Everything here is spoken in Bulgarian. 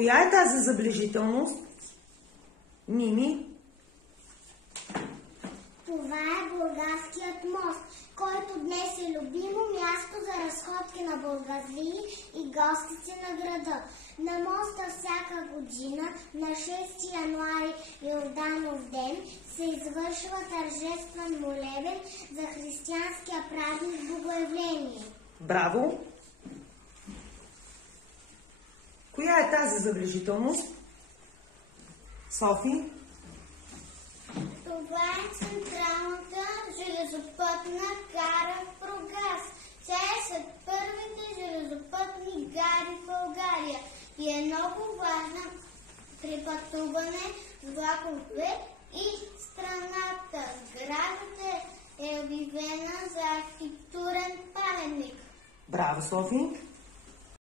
Коя е тази забележителност? Мими? Това е Бургаският мост, който днес е любимо място за разходки на бургазлии и гостици на града. На моста всяка година на 6 януари Йорданов ден се извършва тържествен молебен за християнския празник Богоявление. Браво! Коя е тази забележителност? Софи? Това е централната железопътна гара в Бургас. Тя е сред първите железопътни гари в България и е много важна при пътуване с влакове и страната. Сградата е обявена за архитектурен паметник. Браво, Софи!